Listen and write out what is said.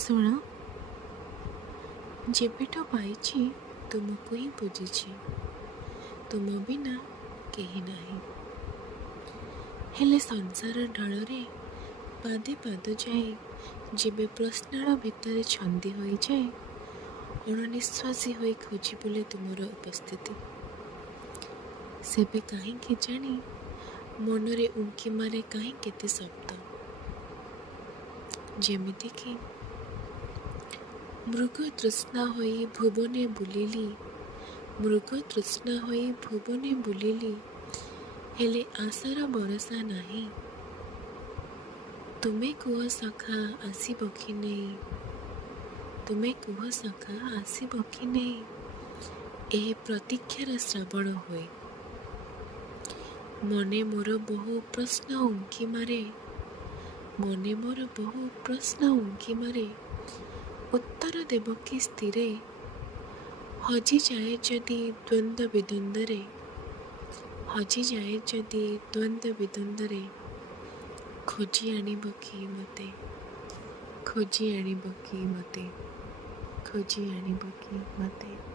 ଶୁଣ, ଯେବେଠୁ ପାଇଛି ତୁମକୁ ହିଁ ବୁଝିଛି, ତୁମ ବିନା କେହି ନାହିଁ। ହେଲେ ସଂସାର ଢଳରେ ପାଦେ ପାଦ ଯାଇ ଯେବେ ପ୍ରଶ୍ନର ଭିତରେ ଛନ୍ଦି ହୋଇଯାଏ, ଅଣନିଶ୍ୱାସୀ ହୋଇ ଖୋଜି ବୋଲେ ତୁମର ଉପସ୍ଥିତି, ସେବେ କାହିଁକି ଜାଣି ମନରେ ଉଙ୍କି ମାରେ କାହିଁ କେତେ ଶବ୍ଦ, ଯେମିତିକି ମୃଗ ତୃଷ୍ଣା ହୋଇ ଭୁବନେ ବୁଲିଲି, ମୃଗ ତୃଷ୍ଣା ହୋଇ ଭୁବନେ ବୁଲିଲି, ହେଲେ ଆଶାର ଭରସା ନାହିଁ। ତୁମେ କୁହ ସଖା ଆସିବ କି ନେଇ, ତୁମେ କୁହ ସଖା ଆସିବ କି ନେଇ, ଏହି ପ୍ରତୀକ୍ଷାର ଶ୍ରାବଣ ହୁଏ। ମନେ ମୋର ବହୁ ପ୍ରଶ୍ନ ଉଙ୍କି ମାରେ, ମନେ ମୋର ବହୁ ପ୍ରଶ୍ନ ଉଙ୍କି ମାରେ, ଉତ୍ତର ଦେବ କି ସ୍ଥିରେ, ହଜିଯାଏ ଯଦି ଦ୍ୱନ୍ଦ୍ୱ ବିଦ୍ୱନ୍ଦ୍ୱରେ, ହଜିଯାଏ ଯଦି ଦ୍ୱନ୍ଦ୍ୱ ବିଦ୍ୱନ୍ଦ୍ୱରେ, ଖୋଜି ଆଣିବ କି ମୋତେ, ଖୋଜି ଆଣିବ କି ମୋତେ, ଖୋଜି ଆଣିବ କି ମୋତେ।